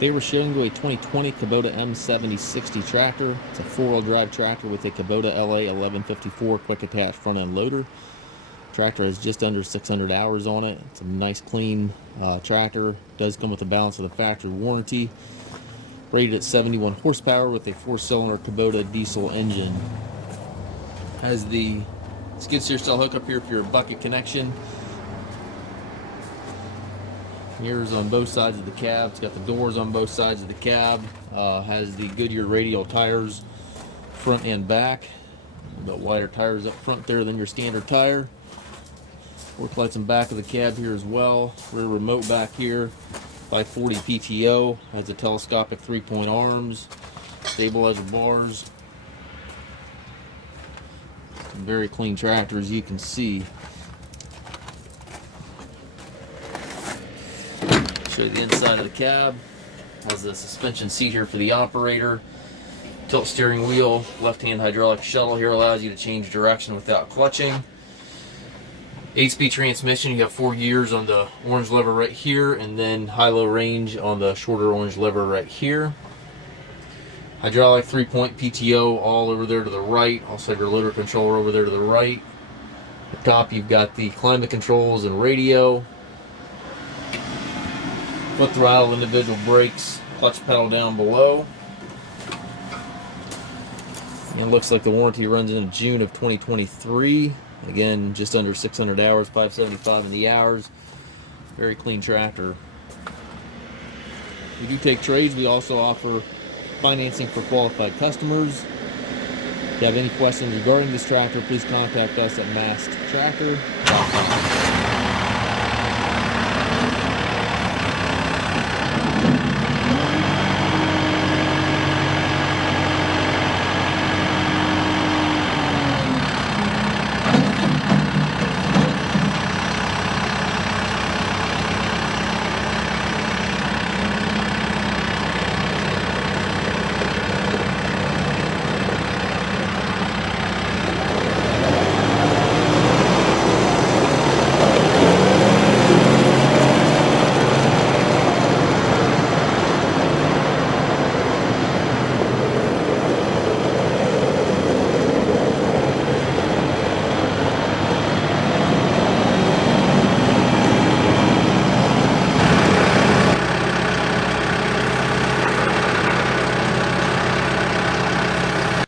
Today we're showing you a 2020 Kubota M7060 tractor. It's a four-wheel drive tractor with a Kubota LA 1154 quick attach front end loader. Tractor has just under 600 hours on it. It's a nice clean tractor. Does come with a balance of the factory warranty. Rated at 71 horsepower with a 4-cylinder Kubota diesel engine. Has the skid steer style hookup here for your bucket connection. Mirrors on both sides of the cab. It's got the doors on both sides of the cab. Has the Goodyear Radial tires front and back. But wider tires up front there than your standard tire. Work lights in back of the cab here as well. Rear remote back here. 540 PTO. Has the telescopic 3-point arms. Stabilizer bars. Very clean tractor, as you can see. Show you the inside of the cab. Has the suspension seat here for the operator. Tilt steering wheel, left-hand hydraulic shuttle here allows you to change direction without clutching. 8-speed transmission. You have 4 gears on the orange lever right here, and then high-low range on the shorter orange lever right here. Hydraulic 3-point PTO all over there to the right. Also have your loader controller over there to the right. At the top you've got the climate controls and radio. Foot throttle, individual brakes, clutch pedal down below. And it looks like the warranty runs into June of 2023. Again, just under 600 hours, 575 in the hours. Very clean tractor. We do take trades. We also offer financing for qualified customers. If you have any questions regarding this tractor, please contact us at masttractor.com.